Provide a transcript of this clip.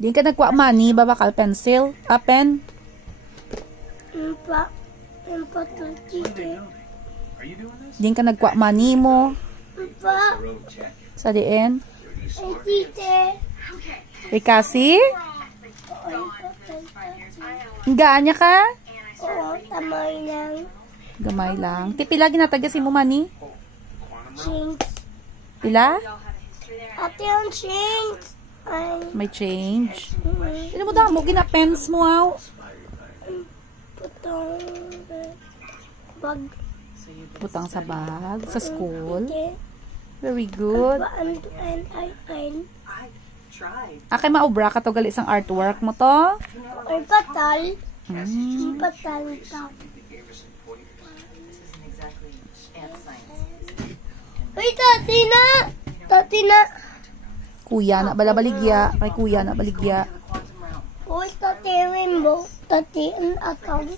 Di ka nagkuha money, babakal pencil, pen. Di ka nagkuha money mo. Sa diin. Kasi? Gaan niya ka? Oo, tamay lang. Gamay lang. Ti pila ginatagasin mo money? Change. Pila? Ate ang change. Ay. May change. Ano mo damo? Gina-pens mo, aw. Putang bag. Butang sa bag, sa school. Okay. Very good. And Akay maubra ka to gali isang artwork mo to? Ay, patal. Patal ta. Ay, tati na! Tati na! Kuya na balabaligya. Kay kuya na baligya. Uy, tati rainbow. Tati ang account.